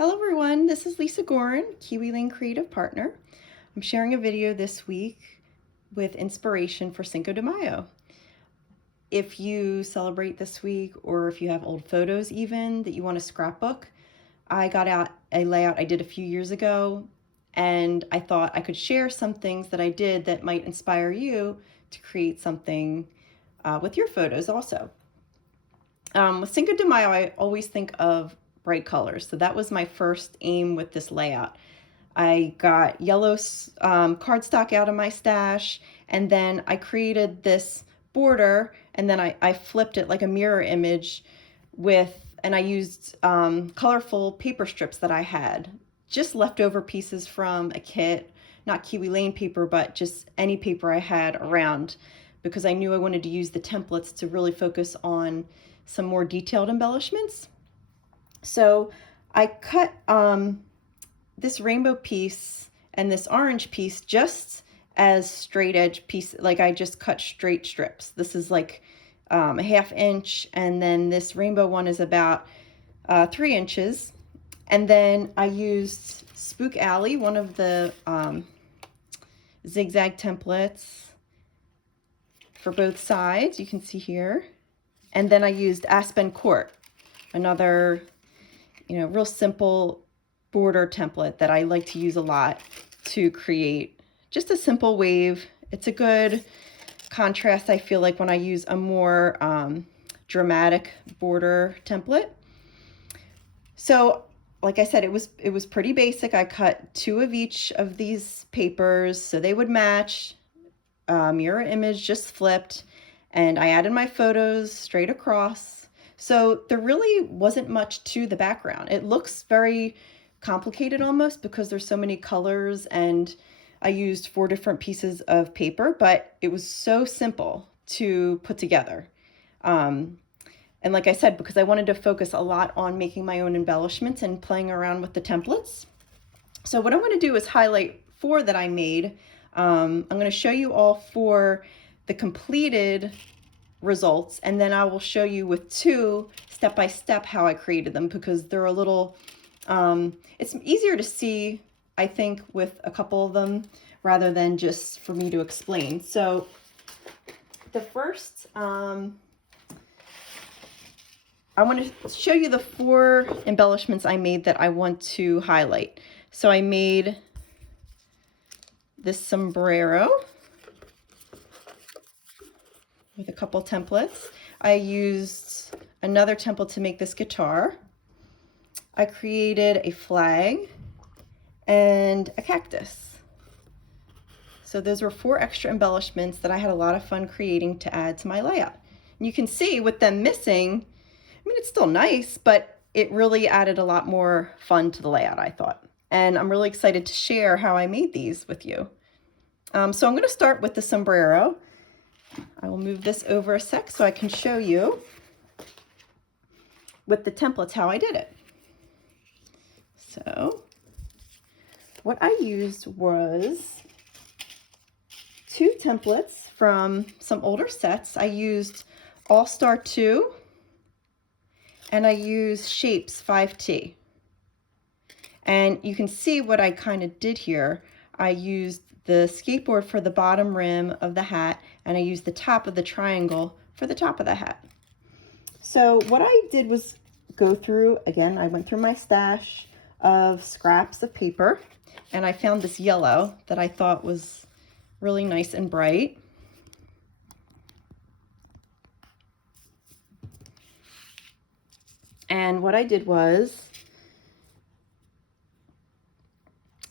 Hello everyone, this is Lisa Goren, Kiwi Lane Creative Partner. I'm sharing a video this week with inspiration for Cinco de Mayo. If you celebrate this week, or if you have old photos even that you want to scrapbook, I got out a layout I did a few years ago, and I thought I could share some things that I did that might inspire you to create something with your photos also. With Cinco de Mayo, I always think of bright colors. So that was my first aim with this layout. I got yellow cardstock out of my stash, and then I created this border, and then I flipped it like a mirror image and I used colorful paper strips that I had, just leftover pieces from a kit, not Kiwi Lane paper, but just any paper I had around, because I knew I wanted to use the templates to really focus on some more detailed embellishments. So I cut this rainbow piece and this orange piece just as straight edge piece, like I just cut straight strips. This is like a 1/2 inch, and then this rainbow one is about 3 inches. And then I used Spook Alley, one of the zigzag templates for both sides, you can see here. And then I used Aspen Court, another real simple border template that I like to use a lot to create just a simple wave. It's a good contrast, I feel like, when I use a more dramatic border template. So like I said, it was pretty basic. I cut 2 of each of these papers so they would match, mirror image just flipped, and I added my photos straight across. So there really wasn't much to the background. It looks very complicated almost because there's so many colors, and I used 4 different pieces of paper, but it was so simple to put together. And like I said, because I wanted to focus a lot on making my own embellishments and playing around with the templates. So what I'm going to do is highlight 4 that I made. I'm going to show you all 4 the completed results, and then I will show you with 2 step by step how I created them, because they're a little it's easier to see, I think, with a couple of them rather than just for me to explain. So the first I want to show you the 4 embellishments I made that I want to highlight. So I made this sombrero with a couple templates. I used another template to make this guitar. I created a flag and a cactus. So those were 4 extra embellishments that I had a lot of fun creating to add to my layout. And you can see with them missing, I mean, it's still nice, but it really added a lot more fun to the layout, I thought. And I'm really excited to share how I made these with you. So I'm going to start with the sombrero. I will move this over a sec so I can show you with the templates how I did it. So what I used was 2 templates from some older sets. I used All Star 2 and I used Shapes 5T. And you can see what I kind of did here. I used the skateboard for the bottom rim of the hat, and I used the top of the triangle for the top of the hat. So what I did was go through, again, I went through my stash of scraps of paper, and I found this yellow that I thought was really nice and bright. And what I did was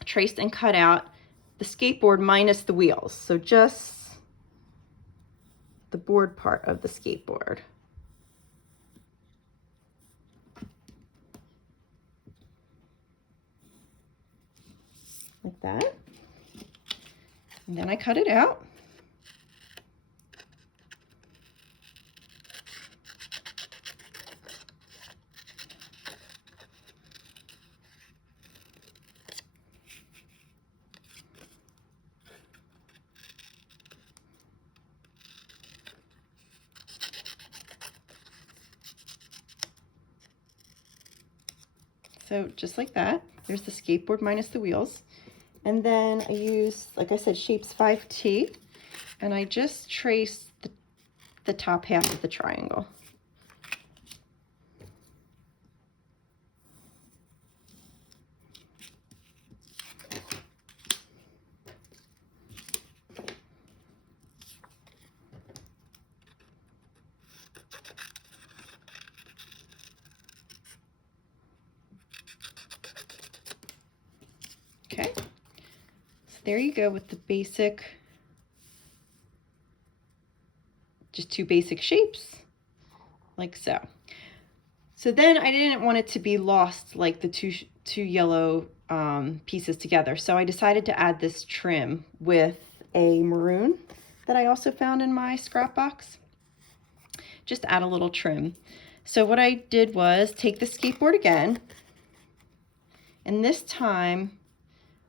traced and cut out the skateboard minus the wheels, so just the board part of the skateboard. Like that. And then I cut it out. So just like that, there's the skateboard minus the wheels. And then I use, like I said, shapes 5T, and I just trace the top half of the triangle. Okay, so there you go with the basic, just two basic shapes, like so. So then I didn't want it to be lost like the two yellow pieces together. So I decided to add this trim with a maroon that I also found in my scrap box. Just add a little trim. So what I did was take the skateboard again, and this time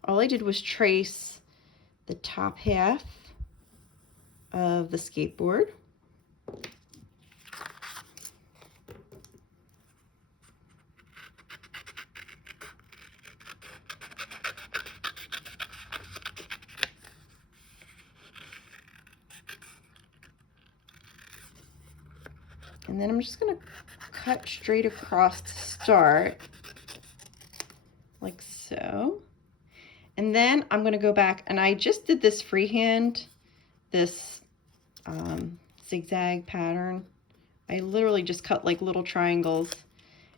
all I did was trace the top half of the skateboard. And then I'm just going to cut straight across to start, like so. And then I'm going to go back, and I just did this freehand, this zigzag pattern. I literally just cut like little triangles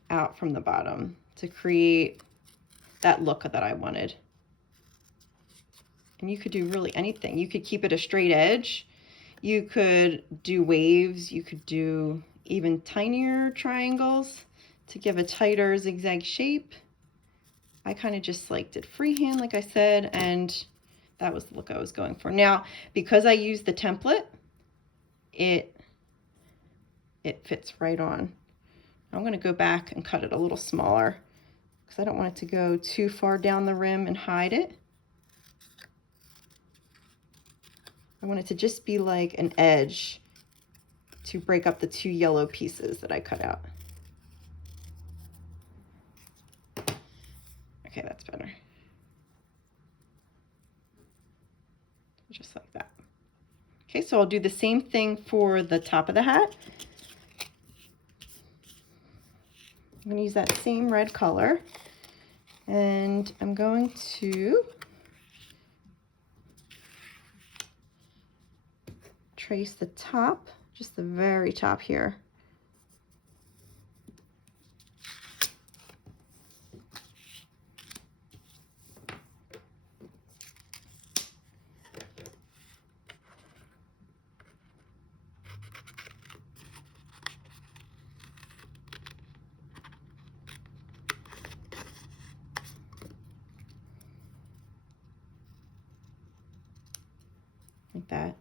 out from the bottom to create that look that I wanted. And you could do really anything. You could keep it a straight edge. You could do waves. You could do even tinier triangles to give a tighter zigzag shape. I kind of just like did freehand, like I said, and that was the look I was going for. Now, because I used the template, it fits right on. I'm going to go back and cut it a little smaller because I don't want it to go too far down the rim and hide it. I want it to just be like an edge to break up the two yellow pieces that I cut out. Okay, that's better. Just like that. Okay, so I'll do the same thing for the top of the hat. I'm going to use that same red color, and I'm going to trace the top, just the very top here. Like that.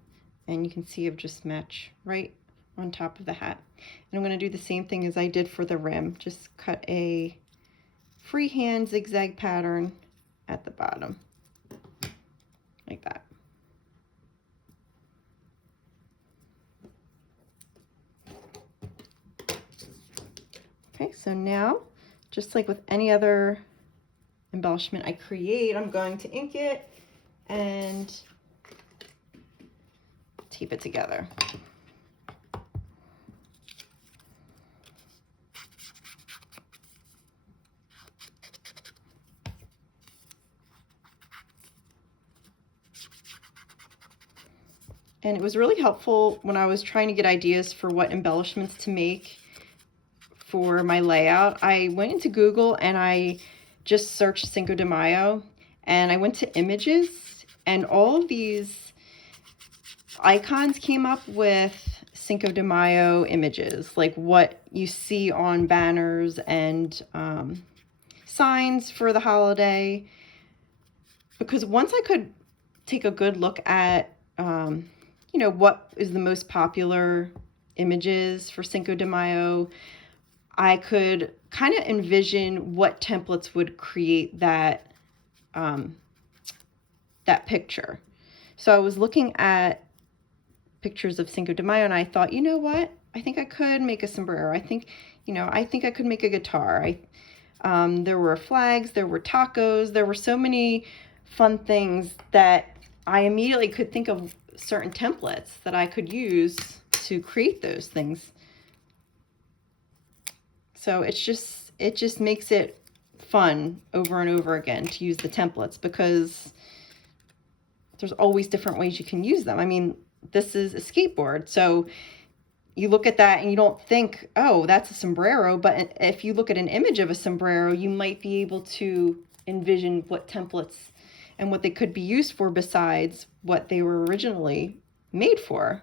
And you can see I've just matched right on top of the hat. And I'm going to do the same thing as I did for the rim. Just cut a freehand zigzag pattern at the bottom, like that. Okay, so now, just like with any other embellishment I create, I'm going to ink it and tape it together. And it was really helpful when I was trying to get ideas for what embellishments to make for my layout. I went into Google and I just searched Cinco de Mayo, and I went to images, and all of these icons came up with Cinco de Mayo images, like what you see on banners and signs for the holiday. Because once I could take a good look at you know, what is the most popular images for Cinco de Mayo, I could kind of envision what templates would create that that picture. So I was looking at pictures of Cinco de Mayo, and I thought, you know what? I think I could make a sombrero. I think, you know, I think I could make a guitar. There were flags, there were tacos, there were so many fun things that I immediately could think of certain templates that I could use to create those things. So it just makes it fun over and over again to use the templates, because there's always different ways you can use them. I mean, this is a skateboard, so you look at that and you don't think, oh, that's a sombrero, but if you look at an image of a sombrero, you might be able to envision what templates and what they could be used for besides what they were originally made for.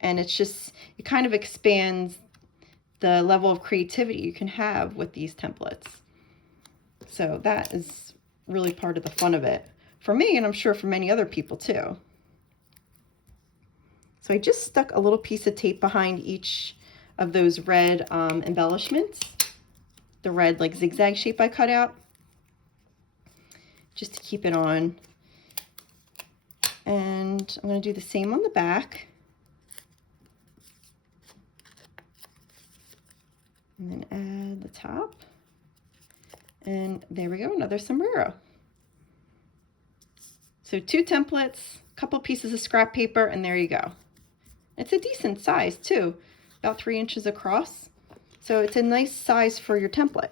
And it's just, it kind of expands the level of creativity you can have with these templates. So that is really part of the fun of it for me, and I'm sure for many other people too. So I just stuck a little piece of tape behind each of those red embellishments, the red like zigzag shape I cut out, just to keep it on. And I'm going to do the same on the back. And then add the top. And there we go, another sombrero. So 2 templates, a couple pieces of scrap paper, and there you go. It's a decent size too, about 3 inches across. So it's a nice size for your template.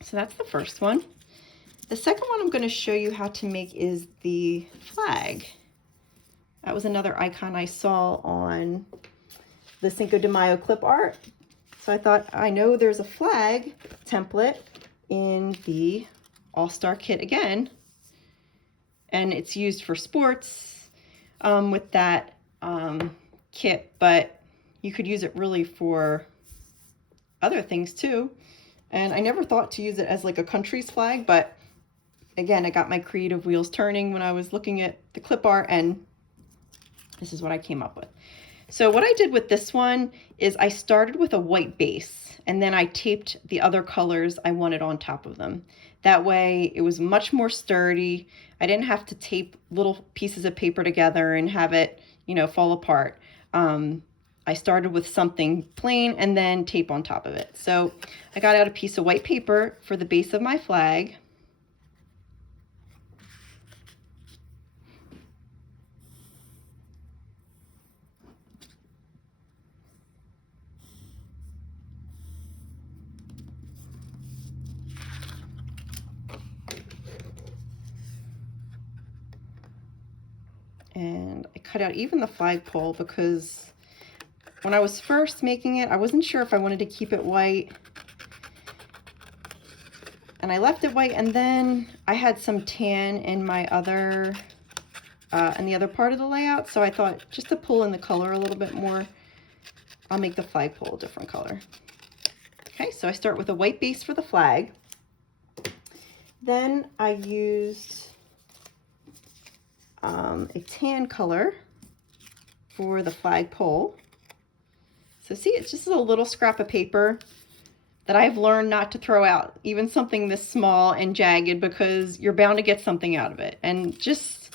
So that's the first one. The second one I'm going to show you how to make is the flag. That was another icon I saw on the Cinco de Mayo clip art. So I thought, I know there's a flag template in the All-Star kit again, and it's used for sports with that kit, but you could use it really for other things too. And I never thought to use it as like a country's flag, but again, I got my creative wheels turning when I was looking at the clip art, and this is what I came up with. So what I did with this one is I started with a white base, and then I taped the other colors I wanted on top of them. That way it was much more sturdy. I didn't have to tape little pieces of paper together and have it, you know, fall apart. I started with something plain and then tape on top of it. So I got out a piece of white paper for the base of my flag. And I cut out even the flagpole because when I was first making it, I wasn't sure if I wanted to keep it white. And I left it white, and then I had some tan in my other, in the other part of the layout. So I thought just to pull in the color a little bit more, I'll make the flagpole a different color. Okay, so I start with a white base for the flag. Then I used a tan color for the flagpole. So see, it's just a little scrap of paper that I've learned not to throw out, even something this small and jagged, because you're bound to get something out of it. And just,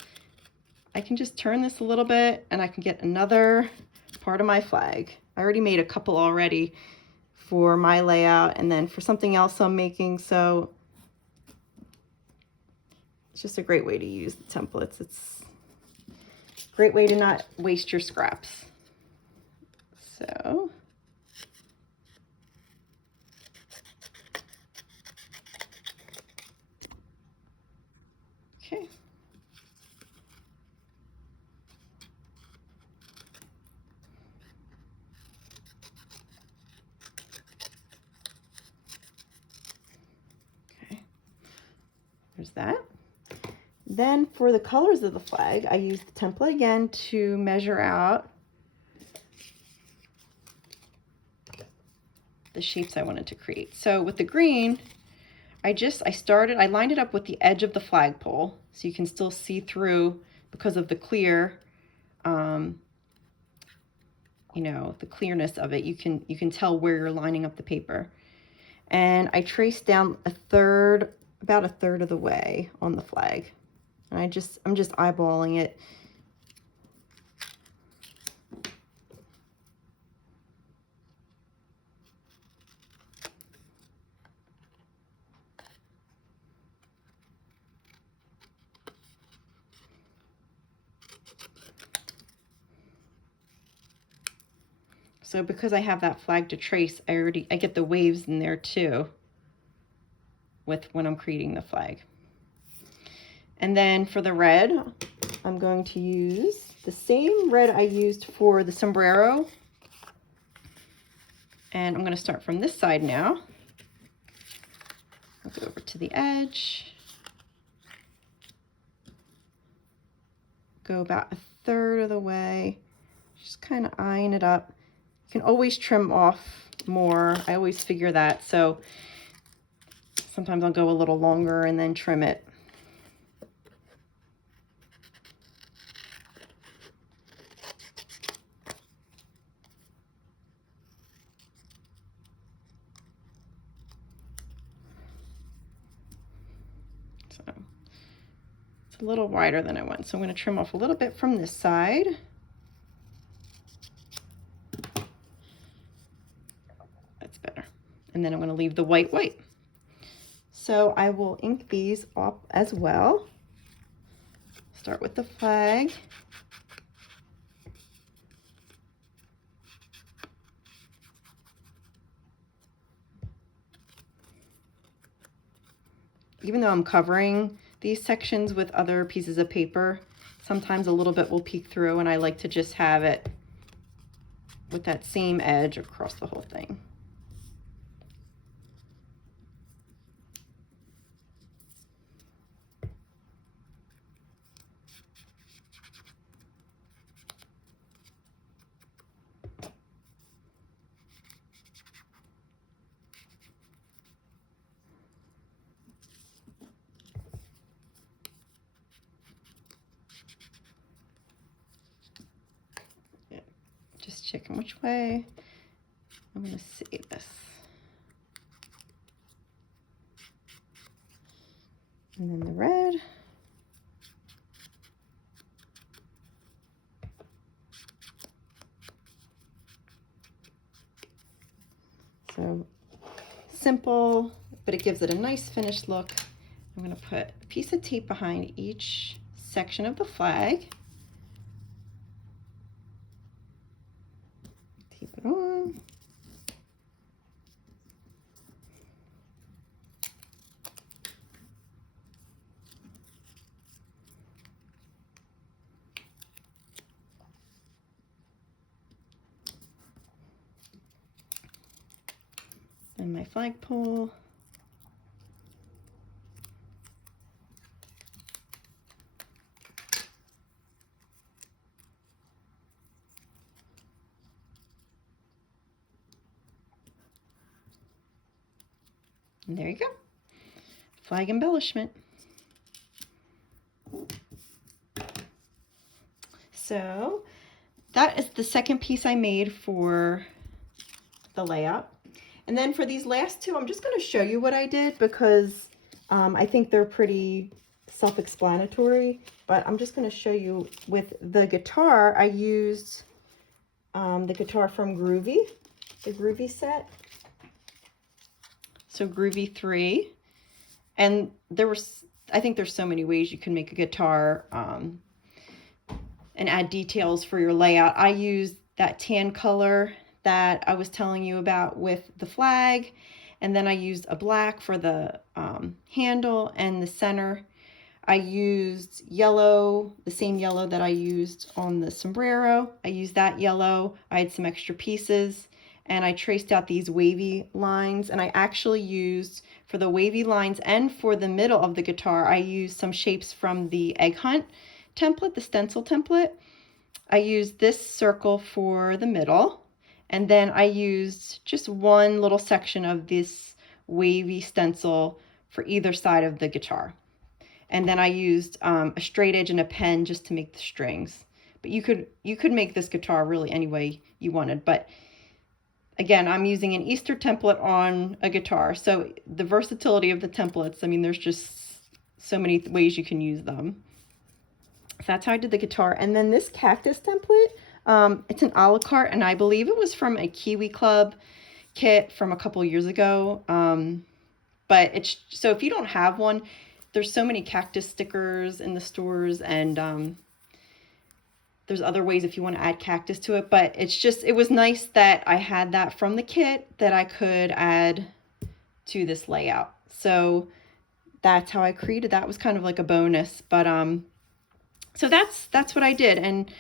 I can just turn this a little bit and I can get another part of my flag. I already made a couple already for my layout and then for something else I'm making. So it's just a great way to use the templates. It's a great way to not waste your scraps. So okay. Okay. There's that. Then for the colors of the flag, I used the template again to measure out the shapes I wanted to create. So with the green, I lined it up with the edge of the flagpole so you can still see through because of the clear, you know, the clearness of it. You can tell where you're lining up the paper. And I traced down about a third of the way on the flag. And I'm just eyeballing it. So because I have that flag to trace, I get the waves in there too with when I'm creating the flag. And then for the red, I'm going to use the same red I used for the sombrero. And I'm going to start from this side now. I'll go over to the edge. Go about 1/3 of the way. Just kind of eyeing it up. You can always trim off more. I always figure that. So sometimes I'll go a little longer and then trim it. So it's a little wider than I want. So I'm going to trim off a little bit from this side. That's better. And then I'm going to leave the white white. So I will ink these up as well. Start with the flag. Even though I'm covering these sections with other pieces of paper, sometimes a little bit will peek through, and I like to just have it with that same edge across the whole thing. Just checking which way I'm going to see this. And then the red. So simple, but it gives it a nice finished look. I'm going to put a piece of tape behind each section of the flag. Tape it on. And my flagpole. And there you go. Flag embellishment. So that is the second piece I made for the layout. And then for these last two, I'm just going to show you what I did because I think they're pretty self-explanatory, but I'm just going to show you with the guitar. I used the guitar from Groovy, the Groovy set. So Groovy 3. And I think there's so many ways you can make a guitar and add details for your layout. I used that tan color that I was telling you about with the flag, and then I used a black for the handle and the center. I used yellow, the same yellow that I used on the sombrero. I used that yellow. I had some extra pieces, and I traced out these wavy lines, and I actually used, for the wavy lines and for the middle of the guitar, I used some shapes from the Egg Hunt template, the stencil template. I used this circle for the middle, and then I used just one little section of this wavy stencil for either side of the guitar. And then I used a straight edge and a pen just to make the strings. But you could make this guitar really any way you wanted. But again, I'm using an Easter template on a guitar. So the versatility of the templates, I mean, there's just so many ways you can use them. So that's how I did the guitar. And then this cactus template, it's an a la carte, and I believe it was from a Kiwi Club kit from a couple years ago. But it's, so if you don't have one, there's so many cactus stickers in the stores, and There's other ways if you want to add cactus to it, but it was nice that I had that from the kit that I could add to this layout. So that's how I created that. It was kind of like a bonus, but so that's what I did. And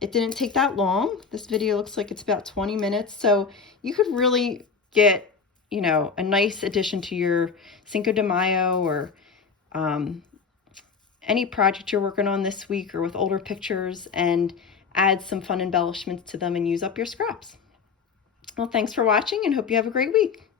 it didn't take that long. This video looks like it's about 20 minutes. So you could really get, you know, a nice addition to your Cinco de Mayo or any project you're working on this week or with older pictures, and add some fun embellishments to them and use up your scraps. Well, thanks for watching and hope you have a great week.